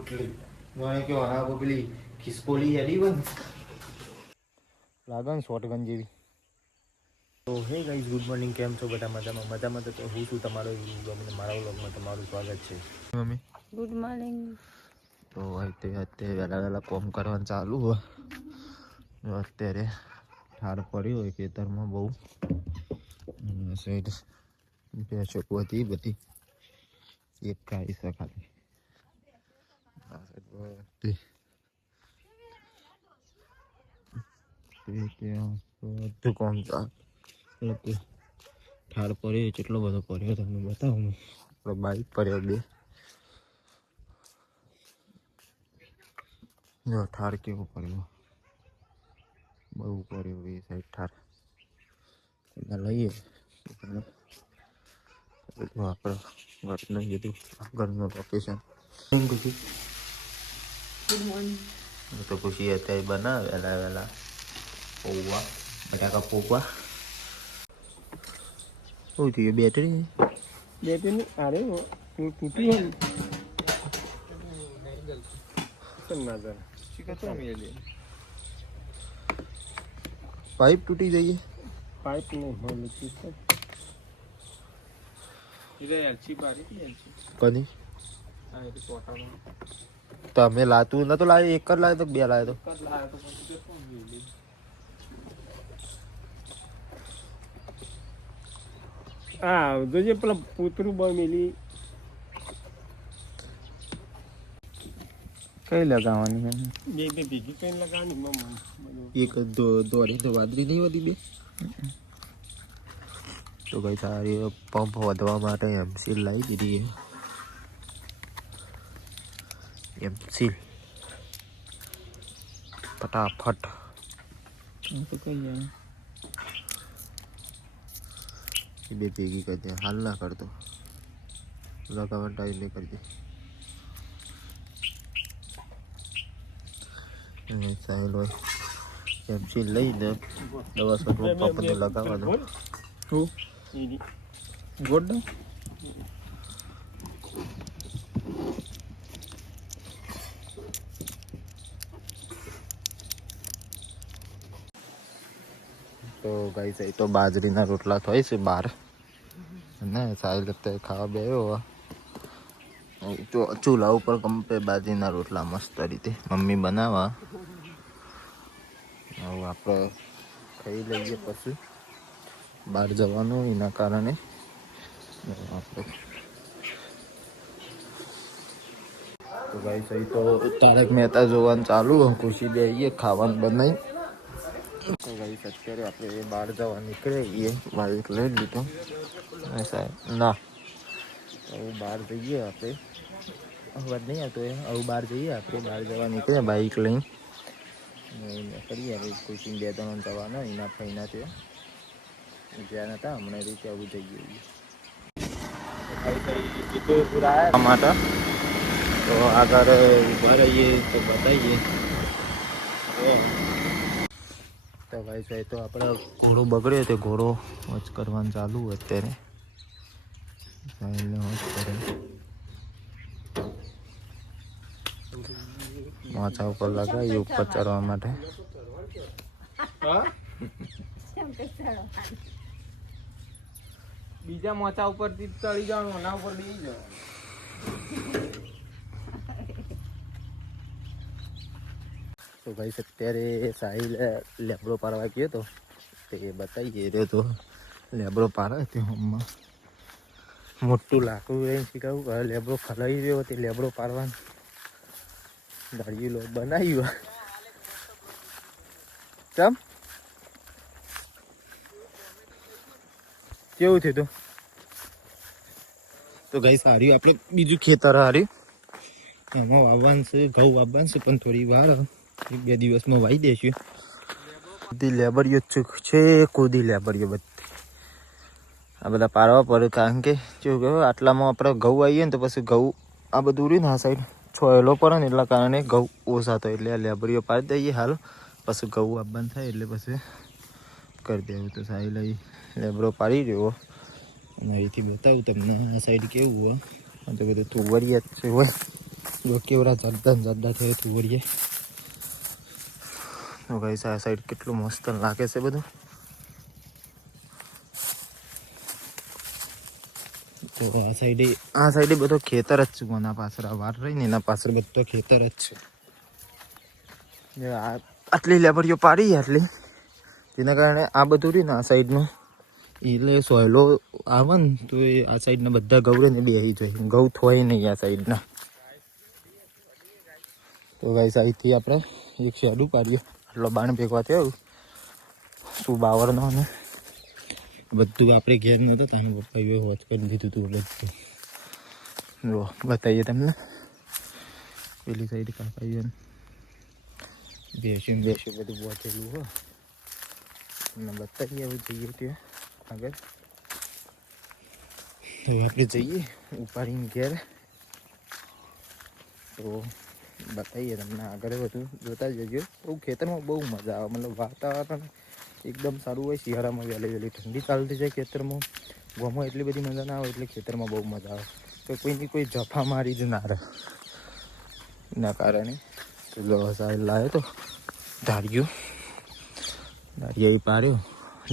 રોટલી મને કે આના પર પેલી ખિસકોલી હેડી બન લાગે ને શોર્ટગન જેવી. તો હે ગાઈઝ ગુડ મોર્નિંગ કેમ છો? બધા મજામાં? મજામાં તો હું છું તમારો ગમીને મારા વ્લોગમાં તમારું સ્વાગત છે. મમ્મી. ગુડ મોર્નિંગ તો અત્યારે અત્યારે વહેલા વહેલા કોમ કરવાનું ચાલુ હોય. અત્યારે ઠાર પડી હોય ખેતરમાં બહુ. અને બે હતી બધી. એક આ side બધી. કોમ ચાલે ઠાર પડ્યો કેટલો બધો પડ્યો તમને બતાવું આપણો બાઈક પડ્યો બે. જો થાળ કેવો પડ્યો. બહુ પડ્યો એ સાઈડ એટલે લઈએ. આપણે ઘરનું બધું ઘરનું લોકેશન ખુશી ગુડ મોર્નિંગ તો ખુશી અત્યારે બનાવે વહેલા વહેલા પૌવા બટાકા પૌવા શું થયું બેટરી બેટરી અરે તૂટી હોય પાઇપ તૂટી જઈએ પાઇપ નહીં કદી હા એટલે ટોટામાં તમે લાતું નતો લાવ્યો એક જ લાવ્યો તો કે બે લાવ્યો તો કદ લાયા તો? પછી તે કોણ મેલી હા જોજે પેલા પૂતરું બળ મેલી કઈ લગાવવાની મેં બે બે ભેગી કઈ લગાવવાની? મમ્મી બધું એક દો- દોરી તો વાદળી નહીં હોતી બે? તો કઈ તારી પંપ વધવા માટે એમસીલ લાવી દીધી એમસીલ ફટાફટ એ બે ભેગી કરી દે હાલ ના કરતો લગાવવાનું ટાઈમ નહીં કરી દે સાહેલ હોય એમસીલ લઈને દવા સટવું પપ્પાને લગાવવાનું શું ગોડ તો ગઈ છે તો બાજરીના રોટલા થાય છે બહાર. ને સાહેલ અત્યારે ખાવા બેયો ચૂલા ઉપર કંપે બાજરીના રોટલા મસ્ત રીતે. મમ્મી બનાવવા હવે આપણે ખાઈ લઈએ પછી. બહાર જવાનું એના કારણે. આપણે તો ભાઈ સહી તો તારક મહેતા જોવાનું ચાલુ. ખુશી દઈએ ખાવાનું બનાવી તો ગાઈસ અત્યારે આપણે બહાર જવા નીકળે એ બાઈક લઈ લીધું. અને સાહેબ, ના. હવે બહાર જઈએ આપણે. અવાજ નહીં આવતો એ હવે બહાર જઈએ આપણે. બહાર જવા નીકળે બાઈક લઈને. અને કરીએ હવે કોઈ બે ત્રણ જવાના. એના ફઈના તે જ્યાં હતા હમણાં રીતે આવું જઈએ માટે તો આગળ ઊભા રહીએ તો બતાવીએ. તો ભાઈ સાહેબ, તો આપણે ઘોડો બગડ્યો તે ઘોડો વોચ કરવાનું ચાલુ અત્યારે. સાહેબને વોચ કરે. માથા ઉપર લગાવી ઉપર ચડવા માટે. બીજા મોચા ઉપરથી ચડી જવાનું, એના ઉપર બેસી જવાનું. તો ભાઈ અત્યારે સાહિલ લેબડો પાડવા ગયો તો તે બતાવી રહ્યો તો લેબડો પાડે તે હમણાં. મોટું લાકડું લઈને શીખવું કે લેબડો ખલાવી રહ્યો તે લેબડો પાડવાનું. દાળિયું લો બનાવ્યું ચમ કેવું થયું તું? તો ગઈ સારી, આપણે બીજું ખેતર હાર્યું. એમાં વાવવાનું છે, ઘઉં વાવવાનું છે, પણ થોડી વાર એક બે દિવસમાં વાવી દઈશું બધી લેબરીઓ ચૂક છે કુદી લેબરીઓ બધી. આ બધા પારવા પડે, કારણ કે કહેવાય આટલામાં આપણે ઘઉં આવીએ ને તો પછી ઘઉં આ બધું રહ્યું ને આ સાઈડ છોયેલો પડે ને એટલા કારણે ઘઉં ઓછા થાય. એટલે આ લેબરીઓ પાડી દઈએ હાલ. પછી ઘઉં આપવાનું થાય એટલે પછી કરી દેવું તો સારી લઈ લેબરો પાડી રહ્યો અને અહીંથી બતાવું તમને આ સાઈડ કેવું હોય. આ તો બધું તુવરિયા જ છે, હોય. જો કેવડા જરદા ને થયો તુવરીએ તો ગાઈસ, આ સાઈડ કેટલું મસ્ત લાગે છે બધું. તો આ સાઈડે આ સાઈડે બધો ખેતર જ છે કોના પાછળ આ વાર રહી ને એના પાછળ બધો ખેતર જ છે. આટલી લેબરીઓ પાડી, આટલી. તેના કારણે આ બધું રહ્યું ને આ સાઈડનું. એટલે સોયલો આવે ને, તો એ આ સાઈડના બધા ગૌરે ને બેસી જોઈએ ગૌ થોય નહીં આ સાઈડના. તો ગાઈસ અહીંથી આપણે એક શેડું ઉપાડ્યો આટલો બાણ ભેગવા થયો. શું બાવરનો ને બધું આપણે ઘેર નહોતા પપ્પા પપ્પાએ વોચ કરી દીધું હતું બધું. જો બતાવીએ તમને. પેલી સાઈડ કાપાઈએ બેસ્યું બેસ્યું બધું પહોંચેલું હો. અને બતાવીએ હવે જઈએ ત્યાં આગળ. તો આપણે જઈએ ઉપાડીને ઘેર. તો બતાવીએ તમને આગળ બધું જોતા જજો. બહુ ખેતરમાં બહુ મજા આવે. મતલબ વાતાવરણ એકદમ સારું હોય, શિયાળામાં વહેલી વહેલી ઠંડી ચાલતી જાય ખેતરમાં. ગોમાં એટલી બધી મજા ના આવે એટલે ખેતરમાં બહુ મજા આવે. તો કોઈની કોઈ જફા મારી જ ના રહે. એના કારણે લાવ્યો તો ધાર્યું. ધારિયા પાડ્યો.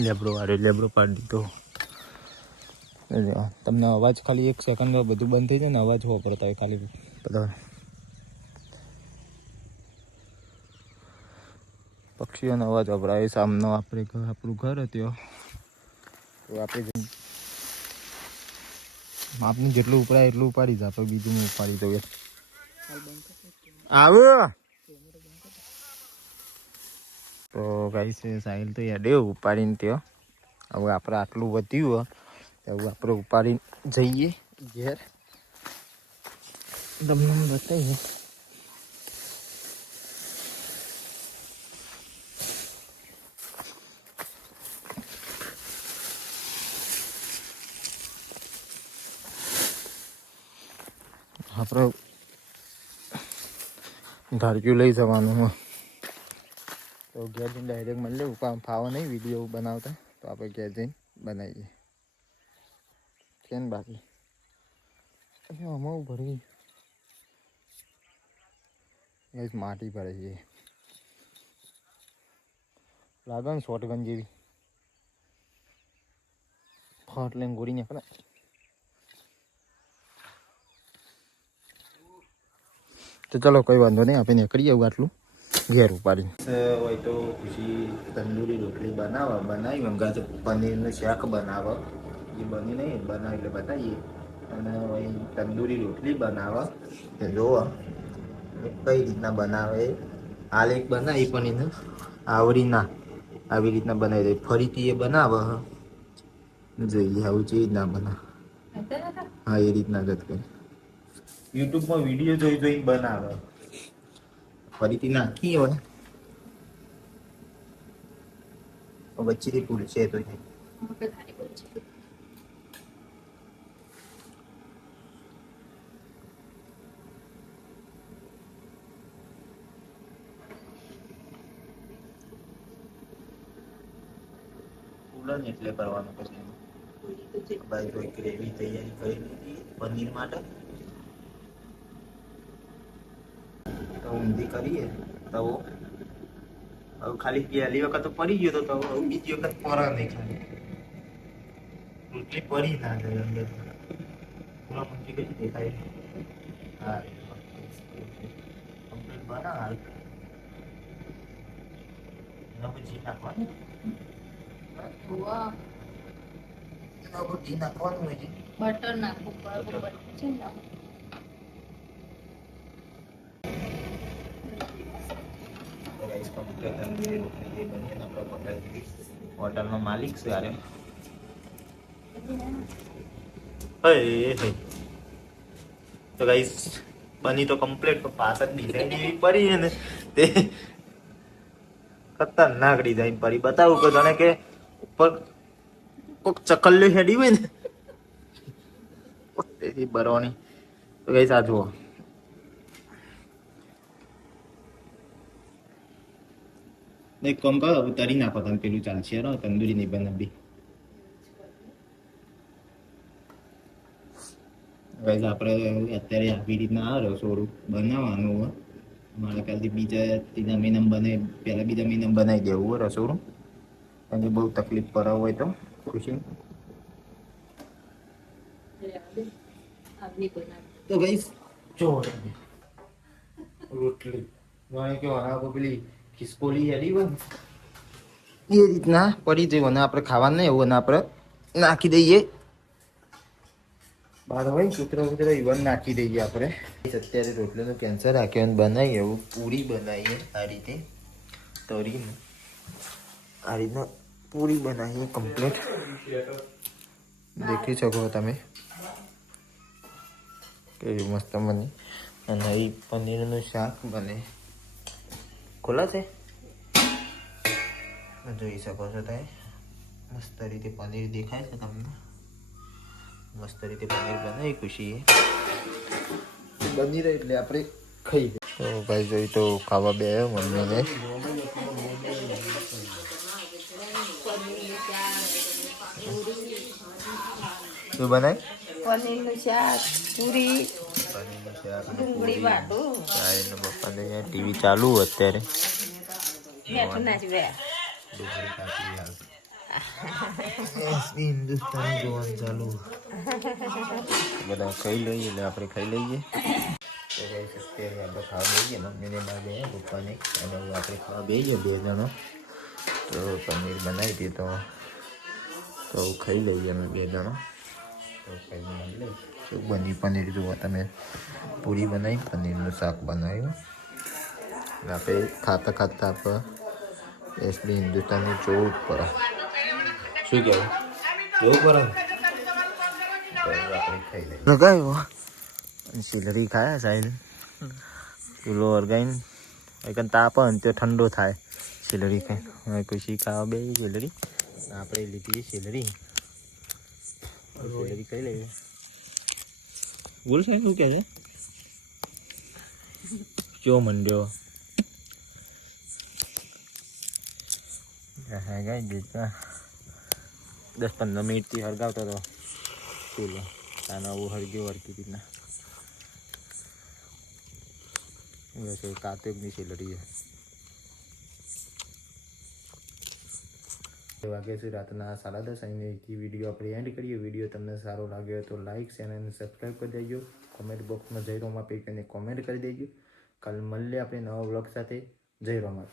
લેબડો વાળ્યો, લેબડો પાડી દીધો. તમને અવાજ ખાલી એક સેકન્ડમાં બધું બંધ થઈ જાય ને અવાજ વાપરતા હોય ખાલી. બધા પક્ષીઓનો અવાજ વપરાય સામનો આપણે ઘર, આપણું ઘર હતું. તો આપણે જેમ- જેટલું ઉપરાય એટલું ઉપાડી જાય આપણે બીજું ઉપાડી દઉં. આવ. તો ગાઈ છે સાહિલ તો યાડે ઉપાડીને ત્યો હવે આપણે આટલું વધ્યું હવે આપણે ઉપાડીને જઈએ ઘેર. તમને બતાવીએ આપણે ધારક્યું લઈ જવાનું. તો ઘેર જઈને ડાયરેક્ટ મળી લેવું. પણ ફાવો નહીં વીડિયો બનાવતા. તો આપણે ઘેર જઈને બનાવીએ. ને બાકી? આમાં ભરી ગઈ માટી ભરે છે. લાગે ને શોર્ટગન જેવી. ફાટ લઈને ગોળી નાખે તો ચલો કોઈ વાંધો નહીં આપણે નીકળી આવું આટલું ઘેર ઉપાડી હોય તો પછી તંદૂરી રોટલી બનાવવા બનાવી તો પનીરનું શાક બનાવવા એ બની નહીં બનાવી એટલે બતાવીએ. અને હોય તંદૂરી રોટલી બનાવવા એ જોવા કઈ રીતના બનાવે. હાલ એક બનાવી પણ એને આવડી ના. આવી રીતના બનાવી દે. ફરીથી એ બનાવે. જોઈએ આવું જે રીતના બના હા એ રીતના જ કરી. યુટ્યુબમાં વીડિયો જોઈ જોઈને બનાવે. ફરીથી નાખી હોય તો વચ્ચેથી ભૂલશે તો નહીં. ફૂલે ને એટલે કરવાનું પછી. ભાઈ કોઈ ગ્રેવી તૈયારી કરી દીધી પનીર માટે. ઊંધી કરીએ તો હવે ખાલી પહેલી વખત તો પડી ગયો તો હવે બીજી વખત પરા નહીં ખાલી રોટલી પડી ના જાય અંદર. પૂરા કઈ દેખાય. હા કમ્પ્લીટ બના હાલ. એના નાખવાનું? એના નાખવાનું હોય છે. બટર નાખવું પડે બટર છે ને રાઈસ કમ્પ્યુટર રોટલી જે બની આપણે પકડાવી દીધી હોટલનો માલિક છે અરે હે હે. તો ગાઈસ બની તો કમ્પ્લીટ પણ પાછળ ડિઝાઇન એવી પડી ને, તે ખતરનાક ડિઝાઇન પડી. બતાવું કે જાણે કે ઉપર કોક ચકલ્યું હેડી હોય ને. તેથી બરવાની. તો ગાઈસ આ એક કામ કરો ઉતારી નાખો તમે પેલું ચાલશે હેરો તંદૂરી નહીં બનાવી ગાઈસ આપણે અત્યારે આવી રીતના આ રસોડું બનાવવાનું હોય મારા ખ્યાલથી બીજા ત્રીજા મહિનામાં બને પહેલાં બીજા મહિનામાં બનાવી દેવું હોય રસોડું કારણ કે બહુ તકલીફ પડાવ હોય તો ખુશી તો ગઈશ જો રોટલી મને કે આ પેલી ખિસકોલી હોય એ રીતના પડી જઈ અને આપણે ખાવાનું એવું અને આપણે નાખી દઈએ. બહાર હોય કૂતરો કૂતરો ઇવન નાખી દઈએ આપણે. અત્યારે રોટલીનું કેન્સર રાખ્યો અને બનાવીએ એવું પૂરી બનાવીએ આ રીતે. તરીને આ રીતના પૂરી બનાવીએ કમ્પ્લીટ દેખી શકો તમે. કેવી મસ્ત બની. અને એ પનીરનું શાક બને. ખુલ્લા છે જોઈ શકો છો તમે મસ્ત રીતે પનીર દેખાય છે તમને. મસ્ત રીતે પનીર બનાવી ખુશી બની રહી એટલે આપણે ખાઈ તો ભાઈ જોઈ તો ખાવા બે મમ્મીને. શું બનાય? પનીરનું શાક પૂરી. પપ્પાને ટીવી ચાલુ અત્યારે. હિન્દુસ્તાન જોવાનું ચાલુ. બધા ખાઈ લઈએ એટલે આપણે ખાઈ લઈએ. અત્યારે આપણે ખાવા બેસીએ. મમ્મીને બા બે પપ્પાને અને આપણે ખાવા બેસીએ બે જણો. તો પનીર બનાવી દીધો. તો તો ખાઈ લઈએ અમે બે જણો. તો મળી લઈએ શું બની પનીર જુઓ તમે. પૂરી બનાવી પનીરનું શાક બનાવ્યું. અને આપણે ખાતા ખાતા આપણે એસબી હિન્દુસ્તાનની જોવું જ પડે શું કહેવું જોવું પડે ને? તો આપણે ખાઈ લઈએ. લગાવ્યો સિલરી ખાયા સાહેલ ચૂલો અરગાઈને એકન તાપ હોય ને તો ઠંડો થાય. સિલરી ખાઈ. હવે ખુશી ખાવા બે સિલરી. આપણે લીધી સિલરી. સિલરી ખાઈ લઈએ. બોલ સાહેબ શું કહે છે ચો મંડ્યો હા ગાઈ દીધા દસ પંદર મિનિટથી હરગાવતો હતો ચૂલો આનો આવું હરગ્યો હરકી રીતના બસ એ કાતકની સિલરી છે વાગે છે રાતના સાડા દસ અહીંથી વીડિયો આપણે એન્ડ કરીએ. વીડિયો તમને સારો લાગ્યો તો લાઇક ચેનલને સબસ્ક્રાઈબ કરી દેજો. કોમેન્ટ બોક્સમાં જય રોમા પે કરીને કોમેન્ટ કરી દેજો. કાલ મળીએ આપણે નવા બ્લોગ સાથે. જય રોમા